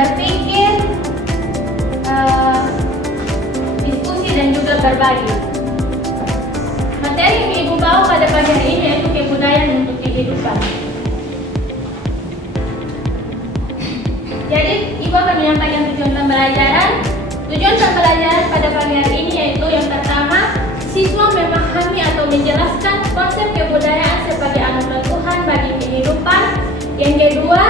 berpikir, diskusi dan juga berbagi. Materi yang Ibu bawa pada pagi hari ini yaitu kebudayaan untuk kehidupan. Jadi Ibu akan menyampaikan tujuan pembelajaran. Tujuan pembelajaran pada pagi hari ini yaitu yang pertama, siswa memahami atau menjelaskan konsep kebudayaan sebagai anugerah Tuhan bagi kehidupan. Yang kedua,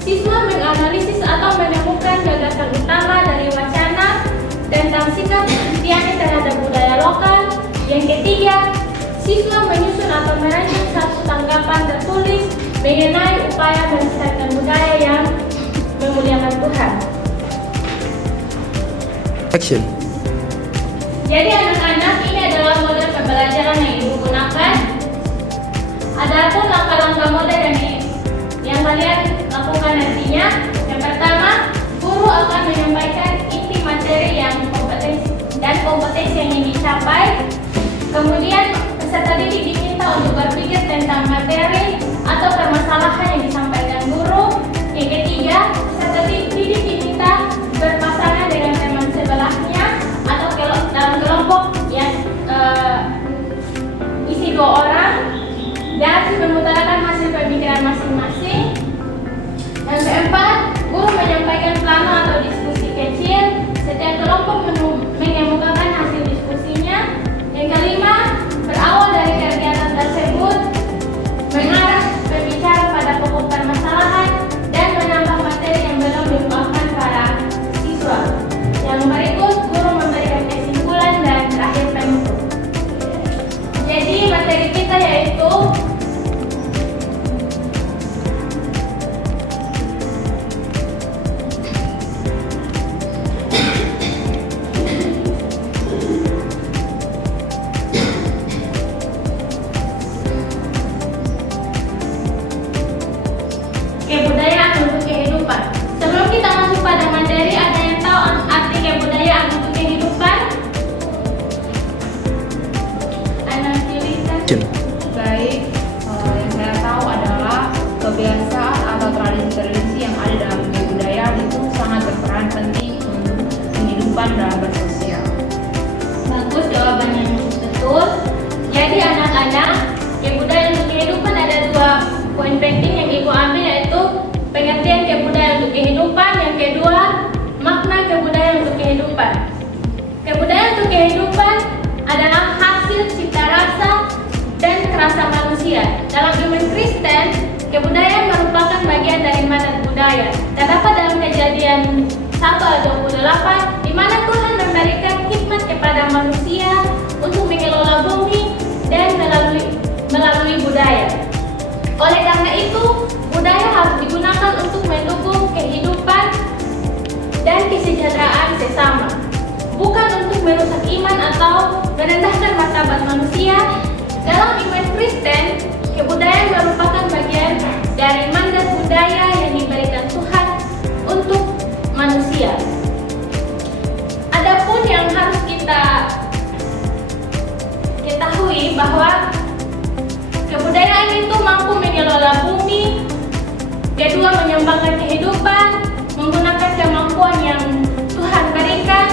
siswa menganalisis atau menemukan gagasan utama dari wacana tentang sikap Kristiani terhadap budaya lokal. Yang ketiga, siswa menyusun atau merancang satu tanggapan tertulis mengenai upaya melestarikan budaya yang memuliakan Tuhan. Action. Jadi anak-anak, ini adalah model pembelajaran yang Ibu gunakan. Adapun langkah-langkah model yang kalian lakukan nantinya. Yang pertama, guru akan menyampaikan inti materi yang kompetensi yang ingin dicapai. Kemudian peserta didik diminta untuk berpikir tentang materi atau permasalahan yang disampaikan guru. Yang ketiga, peserta didik diminta berpasangan dengan teman sebelahnya atau dalam kelompok yang isi 2 orang dan mengutarakan hasil pemikiran masing-masing. Yang keempat, guru menyampaikan plano atau diskusi kecil. Setiap kelompok mengemukakan hasil diskusinya. Yang kelima, berawal dari kegiatan tersebut, mengarah berbicara pada pokok permasalahan dan menambah materi yang belum diungkapkan para siswa. Yang berikut, guru memberikan kesimpulan dan terakhir penutup. Jadi materi kita yaitu kebudayaan untuk kehidupan. Sebelum kita masuk pada materi, ada yang tahu arti kebudayaan untuk kehidupan? Anak tulisan. Baik, yang saya tahu adalah kebiasaan atau tradisi-tradisi yang ada dalam kebudayaan itu sangat berperan penting untuk kehidupan dalam bersosial. Bagus, jawabannya betul. Jadi anak-anak, kebudayaan untuk kehidupan ada 2 poin penting yang Ibu ambil, yaitu pengertian kebudayaan untuk kehidupan. Yang kedua, makna kebudayaan untuk kehidupan. Kebudayaan untuk kehidupan adalah hasil cipta rasa dan kerasa manusia. Dalam iman Kristen, kebudayaan merupakan bagian dari mandat budaya. Terdapat dalam Kejadian 1 ayat 28, di mana Tuhan memberikan hikmat kepada manusia untuk mengelola bumi dan melalui budaya. Oleh karena itu, budaya harus digunakan untuk mendukung kehidupan dan kesejahteraan sesama, bukan untuk merusak iman atau merendahkan martabat manusia. Dalam iman Kristen, kebudayaan merupakan bagian dari mandat budaya yang diberikan Tuhan untuk manusia. Adapun yang harus kita ketahui bahwa kebudayaan itu mampu mengelola bumi, kedua menyembangkan kehidupan, menggunakan kemampuan yang Tuhan berikan.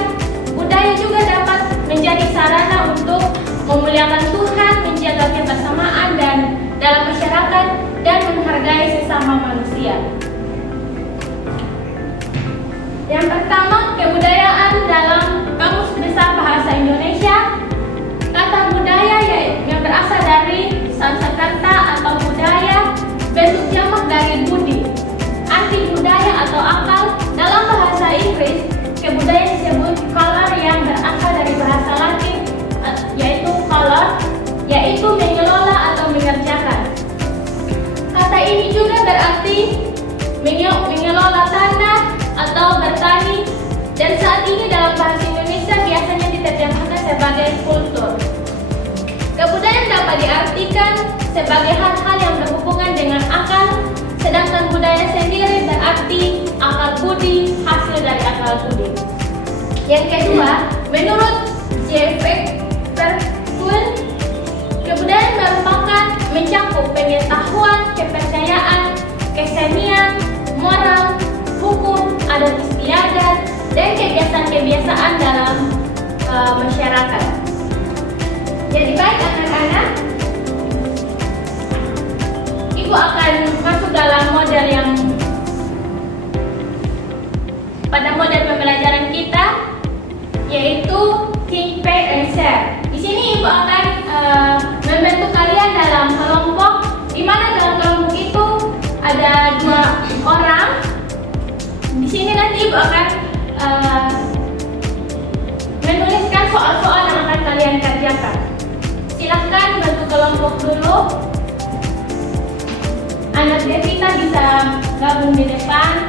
Budaya juga dapat menjadi sarana untuk memuliakan Tuhan, menjaga kebersamaan dan dalam masyarakat, dan menghargai sesama manusia. Yang pertama, kebudayaan dalam Kamus Besar Bahasa Indonesia. Kata budaya yang berasal dari Sanskerta atau budaya, bentuk jamak dari budi. Arti budaya atau akal dalam bahasa Inggris, kebudayaan disebut color yang berasal dari bahasa Latin, yaitu color, yaitu mengelola atau mengerjakan. Kata ini juga berarti mengelola tanah atau bertani, dan saat ini dalam bahasa Indonesia biasanya diterjemahkan sebagai kultur. Kebudayaan dapat diartikan sebagai hal-hal yang berhubungan dengan akal, sedangkan budaya sendiri berarti akal budi, hasil dari akal budi. Yang kedua, menurut J. Verkuil, kebudayaan merupakan mencakup pengetahuan, kepercayaan, kesenian, moral, hukum, adat dan kebiasaan-kebiasaan dalam masyarakat. Jadi baik anak-anak, Ibu akan masuk dalam model yang pada model pembelajaran kita, yaitu think, pair, and share. Di sini Ibu akan membantu kalian dalam kelompok, di mana dalam kelompok itu ada 2 orang. Di sini nanti Ibu akan menuliskan soal-soal yang akan kalian kerjakan. Silahkan bantu kelompok dulu. Anak Devita bisa gabung di depan.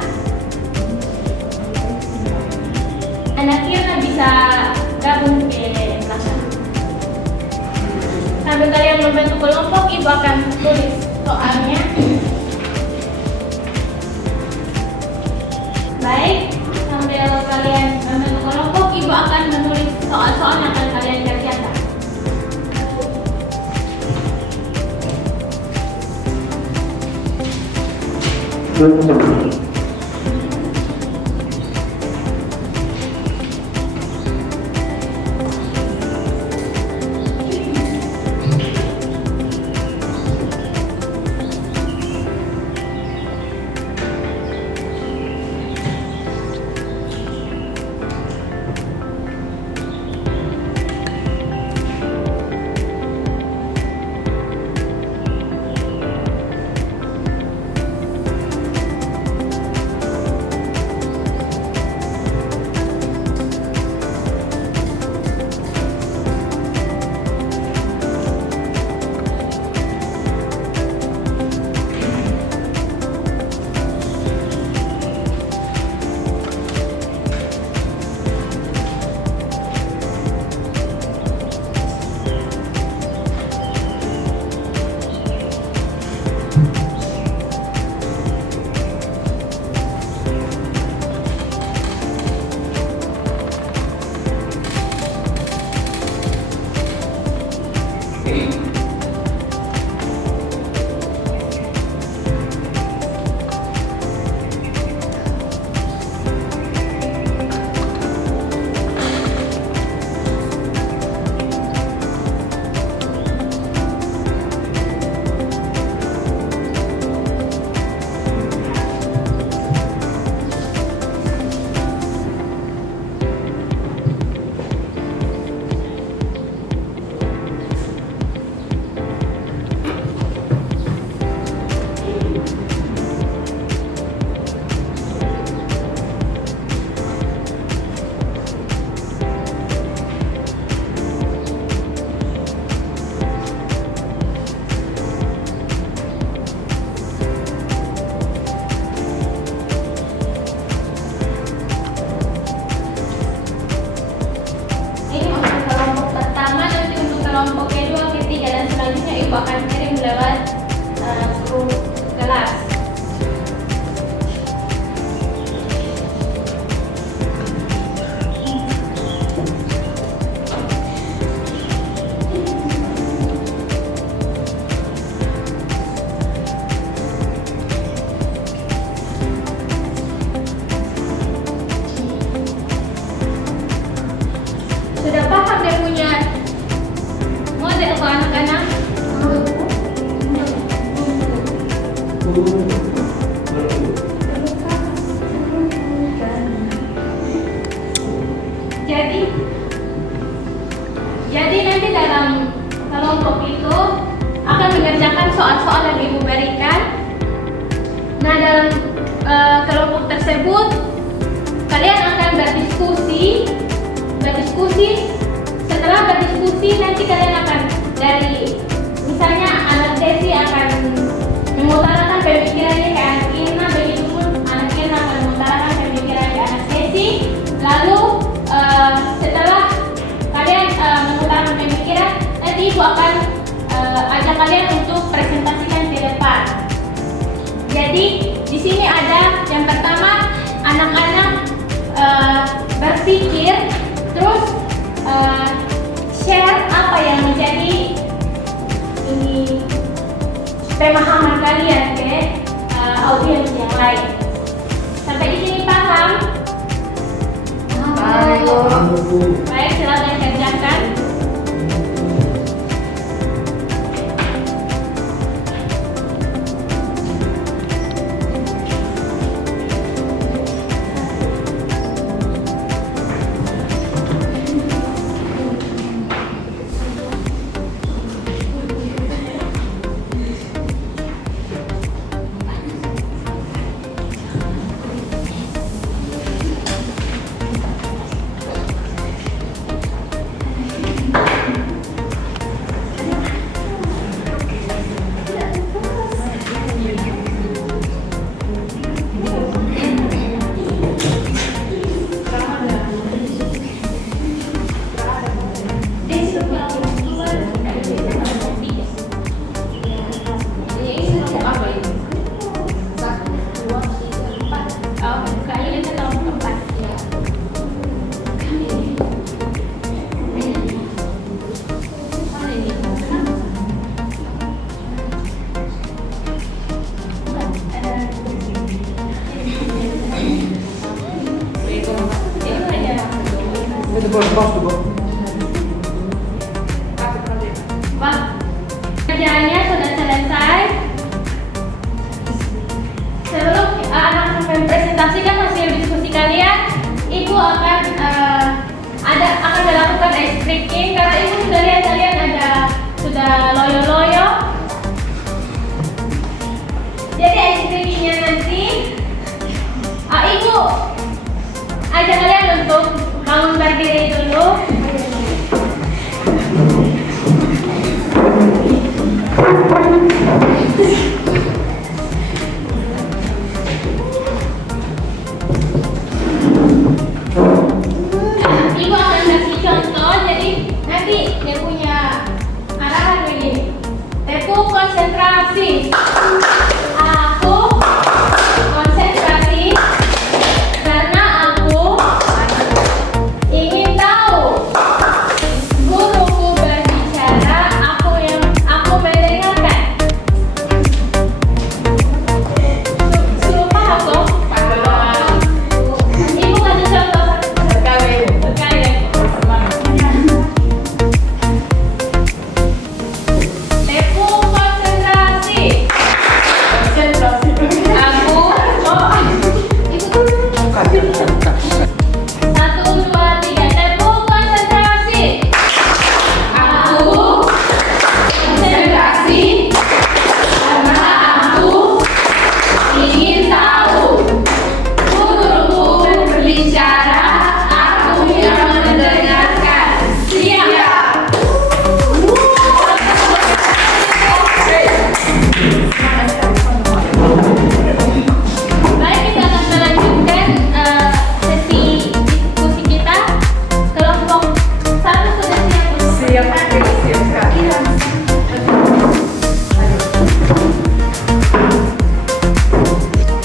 Anak Kirna bisa gabung di belakang. Sambil kalian membantu kelompok, Ibu akan tulis soalnya. Baik, sambil kalian membantu kelompok, Ibu akan menulis soal-soal yang akan kalian kerjakan. Kelompok kedua, ketiga, dan selanjutnya Ibu akan kirim lewat grup kelas. Sudah paham dia punya model ke anak-anak? Jadi nanti dalam kelompok itu akan mengerjakan soal-soal yang Ibu berikan. Nah, dalam kelompok tersebut kalian akan berdiskusi. Setelah berdiskusi, nanti kalian akan dari, misalnya anak Desi akan mengutarakan pemikirannya ke anak Irna, begitu pun anak Irna akan mengutarakan pemikiran ke anak Desi. Lalu setelah kalian mengutarakan pemikiran, nanti Ibu akan ajak kalian untuk presentasikan di depan. Jadi di sini ada yang pertama, anak-anak berpikir, terus share apa yang menjadi pemahaman kalian ke audiens yang lain. Sampai di sini paham? istrikin karena ibu sudah lihat kalian sudah loyo-loyo. Jadi istrikinnya nanti ibu ajak kalian untuk bangun berdiri dulu. Ibu akan kasih contoh, jadi nanti dia punya arahan begini. Tepuk konsentrasi. Aku konsentrasi karena aku ingin tahu. Guruku berbicara, aku mendengarkan. Suruh paham kok? Ibu kasih contoh. Tepuk konsentrasi. Aku. Ibu dulu. 1, 2, 3. Tepuk konsentrasi. Aku konsentrasi karena aku ingin tahu. Guruku berbicara, aku yang mendengarkan. Siap. Baik, kita akan melanjutkan sesi diskusi kita. Kelompok 1 sudah siap?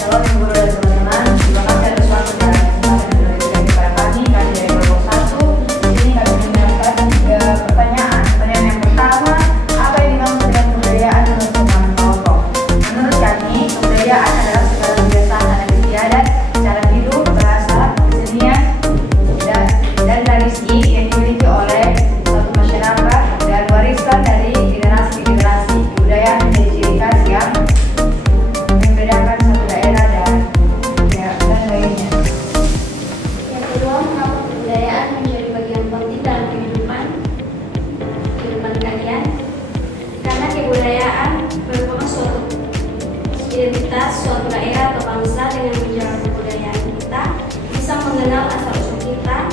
Halo guru dan teman-teman, terima kasih atas waktu dan kesempatan yang diberikan kepada kami dari kelompok 1. Di sini kami menyiapkan 3 pertanyaan. Pertanyaan yang pertama, apa yang dimaksud dengan kebudayaan menurut teman kelompok? Menurut kami, kebudayaan adalah segala kebiasaan adat istiadat, cara hidup, bahasa, kesenian, dan tradisi yang dimiliki oleh suatu masyarakat dan warisan dari generasi ke generasi. Kebudayaan menjadi ciri khas yang membedakan satu daerah dan lainnya. Yang kedua, mengapa kebudayaan menjadi bagian penting dalam kehidupan kalian? Karena kebudayaan merupakan suatu identitas suatu daerah atau bangsa. Dengan menjaga kebudayaan kita bisa mengenal asal-usul kita,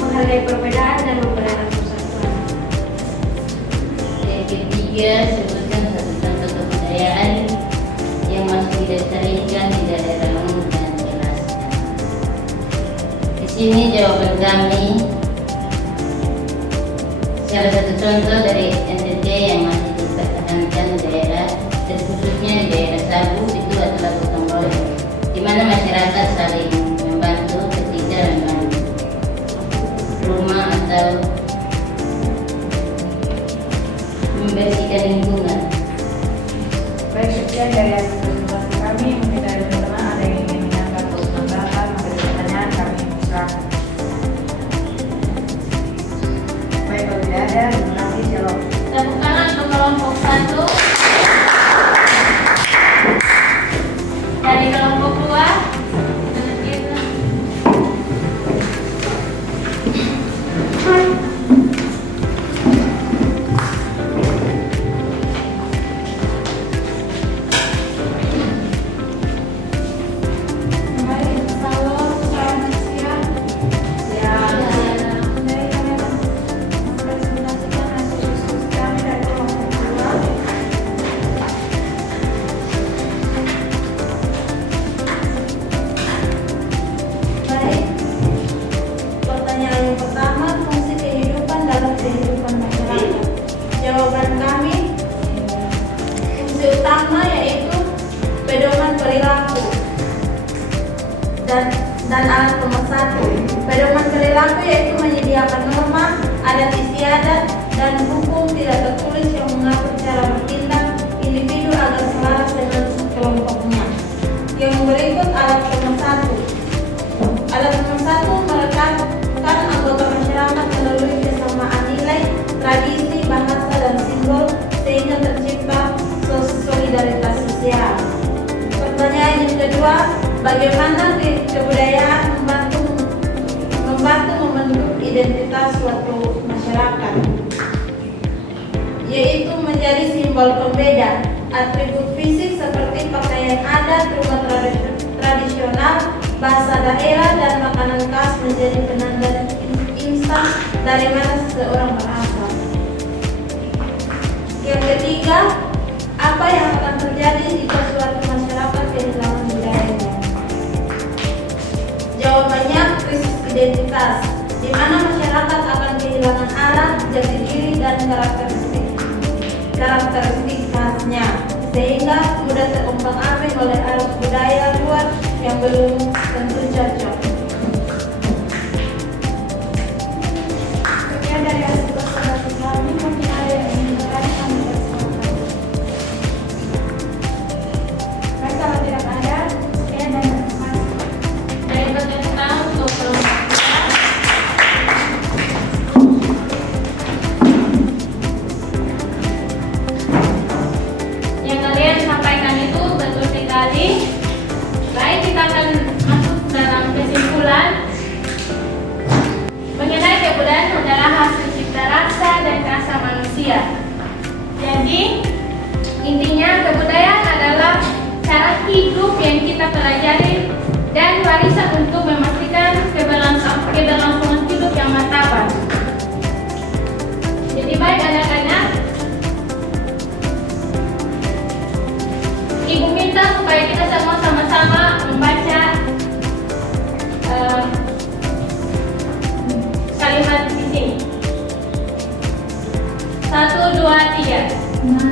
menghargai perbedaan dan mempererat persatuan. Yang ketiga, sebutkan satu contoh kebudayaan yang masih dilestarikan di daerahmu dan jelaskan. Di sini jawaban kami, salah satu contoh dari NTT yang masih dipertahankan di daerah, dan khususnya di daerah Sabu, itu adalah gotong royong, di mana masyarakat saling membantu ketika membangun rumah atau membersihkan lingkungan. Baik, sekian dari hasil presentasi kami. Mungkin dari teman-teman ada yang ingin menyampaikan atau menambahkan materi pertanyaan, kami silakan. Baik, kalau tidak ada, terima kasih. Shalom. Tepuk tangan untuk kelompok 1. Dari kelompok 2. Jawaban kami, fungsi utama yaitu pedoman perilaku dan alat pemersatu. Pedoman perilaku yaitu menyediakan norma, adat istiadat, dan hukum tidak tertulis yang mengatur cara bertindak individu agar selaras dengan kelompoknya. Yang berikut alat pemersatu. Alat pemersatu merekatkan anggota masyarakat melalui kesamaan nilai, tradisi, bahasa, dan simbol sehingga tercipta solidaritas sosial. Pertanyaan yang kedua, bagaimana kebudayaan membantu membentuk identitas suatu masyarakat? menjadi simbol pembeda. Atribut fisik seperti pakaian adat, rumah tradisional, bahasa daerah, dan makanan khas menjadi penanda instan dari mana seseorang berasal. Yang ketiga, apa yang akan terjadi jika suatu masyarakat kehilangan budayanya? Jawabannya krisis identitas, di mana masyarakat akan kehilangan arah, jati diri, dan karakteristik khasnya, sehingga mudah terombang-ambing oleh arus budaya luar yang belum tentu cocok. Sekian dari hasil observasi kami, mungkin ada yang ingin bertanya, kami persilakan. Baik, kalau tidak ada, sekian dan terima kasih. Dari peserta untuk kelompok yang kalian sampaikan itu betul sekali. Baik, kita akan masuk dalam kesimpulan mengenai kebudayaan adalah hasil cipta rasa dan rasa manusia. Jadi intinya kebudayaan adalah cara hidup yang kita pelajari dan warisan untuk memastikan keberlangsungan hidup yang martabat. Jadi baik anak-anak, Ibu minta supaya kita semua sama-sama membaca kalimat di sini. 1, 2, 3.